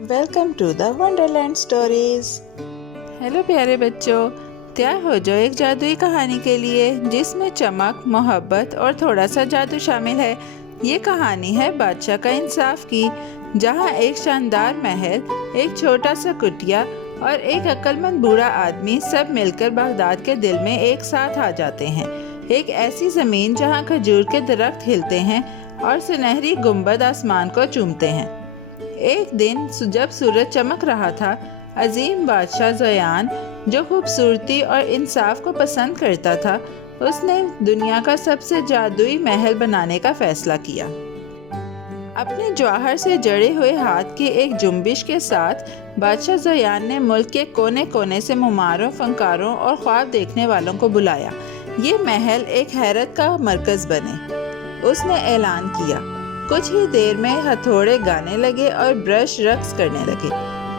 Welcome to the wonderland stories. Hello प्यारे बच्चों, तैयार हो जाओ एक जादुई कहानी के लिए जिसमें चमक, मोहब्बत और थोड़ा सा जादू शामिल है। ये कहानी है बादशाह का इंसाफ की, जहाँ एक शानदार महल, एक छोटा सा कुटिया और एक अक्लमंद बूढ़ा आदमी सब मिलकर बगदाद के दिल में एक साथ आ जाते हैं। एक ऐसी ज़मीन जहाँ खजूर के दरख्त हिलते हैं और सुनहरी गुंबद आसमान को चूमते हैं। एक दिन जब सूरज चमक रहा था, अजीम बादशाह ज़ोयान, जो खूबसूरती और इंसाफ को पसंद करता था, उसने दुनिया का सबसे जादुई महल बनाने का फैसला किया। अपने जौहर से जड़े हुए हाथ की एक जुम्बिश के साथ बादशाह ज़ोयान ने मुल्क के कोने कोने से मुमारों, फनकारों और ख्वाब देखने वालों को बुलाया। ये महल एक हैरत का मरकज़ बने। उसने ऐलान किया। कुछ ही देर में हथौड़े गाने लगे और ब्रश रक्स करने लगे।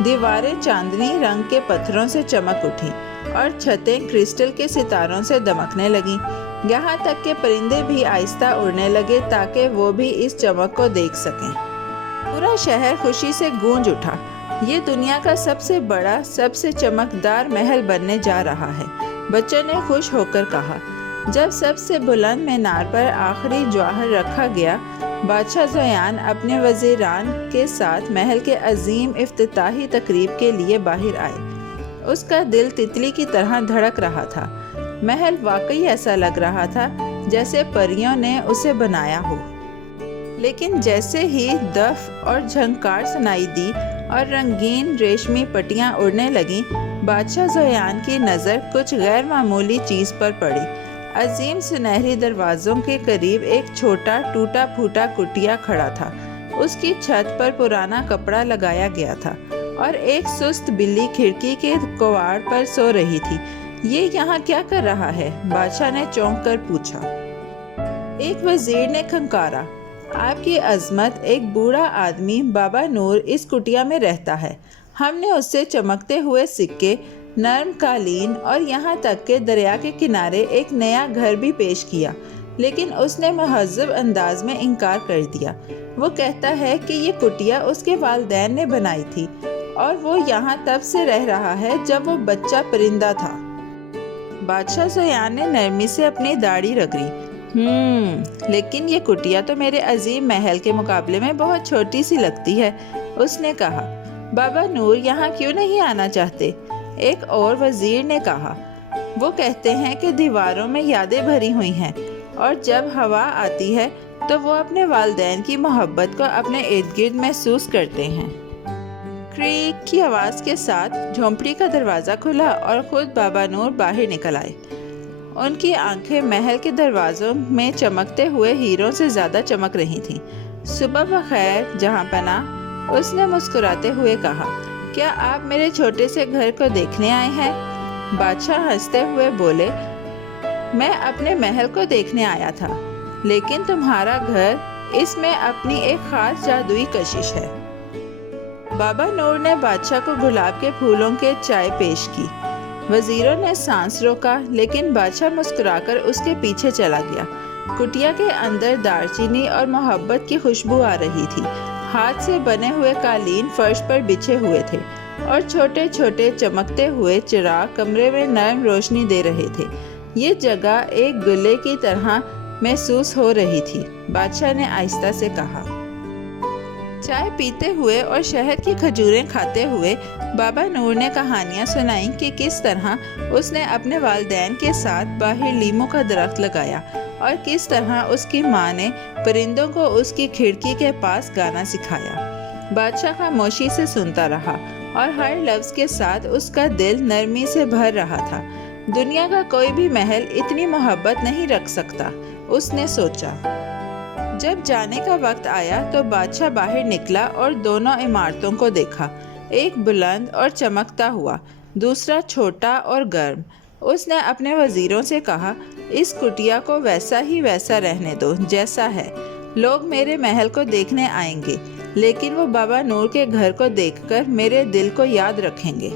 दीवारें चांदनी रंग के पत्थरों से चमक उठी और छतें क्रिस्टल के सितारों से दमकने लगीं। यहाँ तक के परिंदे भी आहिस्ता उड़ने लगे ताकि वो भी इस चमक को देख सकें। पूरा शहर खुशी से गूंज उठा। ये दुनिया का सबसे बड़ा, सबसे चमकदार महल बनने जा रहा है, बच्चों ने खुश होकर कहा। जब सबसे बुलंद मीनार पर आखिरी जौहर रखा गया, बादशाह ज़ोयान अपने वज़ीरान के साथ महल के अजीम इफ्तिताही तकरीब के लिए बाहर आए। उसका दिल तितली की तरह धड़क रहा था। महल वाकई ऐसा लग रहा था जैसे परियों ने उसे बनाया हो। लेकिन जैसे ही दफ और झंकार सुनाई दी और रंगीन रेशमी पट्टियाँ उड़ने लगीं, बादशाह ज़ोयान की नज़र कुछ गैर मामूली चीज़ पर पड़ी। अजीम सुनहरी दरवाज़ों के करीब एक छोटा टूटा फूटा कुटिया खड़ा था। उसकी छत पर पुराना कपड़ा लगाया गया था और एक सुस्त बिल्ली खिड़की के कवाड़ पर सो रही थी। ये यहाँ क्या कर रहा है? बादशाह ने चौंक कर पूछा। एक वजीर ने खंकारा, आपकी अजमत, एक बूढ़ा आदमी बाबा नूर इस कुटिया में रहता है। हमने उससे चमकते हुए सिक्के, नरम कालीन और यहाँ तक के दरिया के किनारे एक नया घर भी पेश किया, लेकिन उसने महज़्ज़ब अंदाज में इनकार कर दिया। वो कहता है कि ये कुटिया उसके वालिदैन ने बनाई थी और वो यहाँ तब से रह रहा है जब वो बच्चा परिंदा था। बादशाह ज़ोयान ने नरमी से अपनी दाढ़ी रगड़ी। लेकिन ये कुटिया तो मेरे अजीम महल के मुकाबले में बहुत छोटी सी लगती है, उसने कहा। बाबा नूर यहाँ क्यों नहीं आना चाहते? एक और वजीर ने कहा। वो कहते हैं कि दीवारों में यादें भरी हुई हैं और जब हवा आती है तो वो अपने वालिदैन की मोहब्बत को अपने इर्द गिर्द महसूस करते हैं। क्रीक की आवाज़ के साथ झोंपड़ी का दरवाज़ा खुला और खुद बाबा नूर बाहर निकल आए। उनकी आंखें महल के दरवाज़ों में चमकते हुए हीरों से ज़्यादा चमक रही थीं। सुबह बखैर जहाँपनाह, उसने मुस्कुराते हुए कहा। क्या आप मेरे छोटे से घर को देखने आए हैं? बादशाह हंसते हुए बोले, मैं अपने महल को देखने आया था, लेकिन तुम्हारा घर, इसमें अपनी एक खास जादुई कशिश है। बाबा नूर ने बादशाह को गुलाब के फूलों के चाय पेश की। वजीरों ने सांस रोका, लेकिन बादशाह मुस्कुराकर उसके पीछे चला गया। कुटिया के अंदर दालचीनी और मोहब्बत की खुशबू आ रही थी। हाथ से बने हुए कालीन फर्श पर बिछे हुए थे और छोटे छोटे चमकते हुए चिराग कमरे में नरम रोशनी दे रहे थे। ये जगह एक गुल्ले की तरह महसूस हो रही थी। बादशाह ने आहिस्ता से कहा। चाय पीते हुए और शहद की खजूरें खाते हुए बाबा नूर ने कहानियाँ सुनाईं कि किस तरह उसने अपने वालिदैन के साथ बाहर लीमों का दरख्त लगाया और किस तरह उसकी माँ ने परिंदों को उसकी खिड़की के पास गाना सिखाया। बादशाह खामोशी से सुनता रहा और हर लफ्ज़ के साथ उसका दिल नरमी से भर रहा था। दुनिया का कोई भी महल इतनी मोहब्बत नहीं रख सकता, उसने सोचा। जब जाने का वक्त आया तो बादशाह बाहर निकला और दोनों इमारतों को देखा। एक बुलंद और चमकता हुआ, दूसरा छोटा और गर्म। उसने अपने वजीरों से कहा, इस कुटिया को वैसा ही वैसा रहने दो जैसा है। लोग मेरे महल को देखने आएंगे, लेकिन वो बाबा नूर के घर को देखकर मेरे दिल को याद रखेंगे।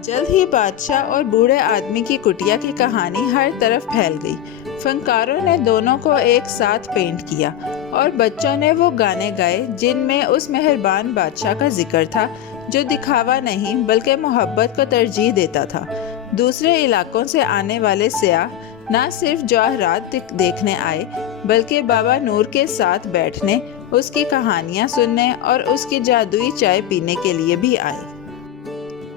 जल्द ही बादशाह और बूढ़े आदमी की कुटिया की कहानी हर तरफ फैल गई। फनकारों ने दोनों को एक साथ पेंट किया اور بچوں نے وہ گانے گائے جن میں اس مہربان بادشاہ کا ذکر تھا جو دکھاوا نہیں بلکہ محبت کو ترجیح دیتا تھا۔ دوسرے علاقوں سے آنے والے سیاح نہ صرف جواہرات دیکھنے آئے بلکہ بابا نور کے ساتھ بیٹھنے، اس کی کہانیاں سننے اور اس کی جادوئی چائے پینے کے لیے بھی آئے۔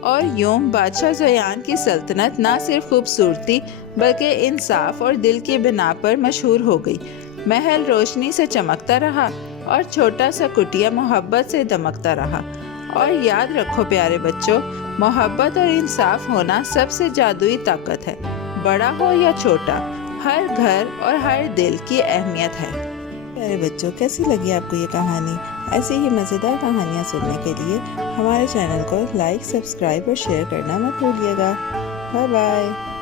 اور یوں بادشاہ زیان کی سلطنت نہ صرف خوبصورتی بلکہ انصاف اور دل کی بنا پر مشہور ہو گئی۔ محل روشنی سے چمکتا رہا اور چھوٹا سا کٹیا محبت سے دمکتا رہا۔ اور یاد رکھو پیارے بچوں، محبت اور انصاف ہونا سب سے جادوئی طاقت ہے۔ بڑا ہو یا چھوٹا، ہر گھر اور ہر دل کی اہمیت ہے۔ پیارے بچوں، کیسی لگی آپ کو یہ کہانی؟ ایسی ہی مزیدار کہانیاں سننے کے لیے ہمارے چینل کو لائک، سبسکرائب اور شیئر کرنا مت بھولیے گا۔ Bye bye.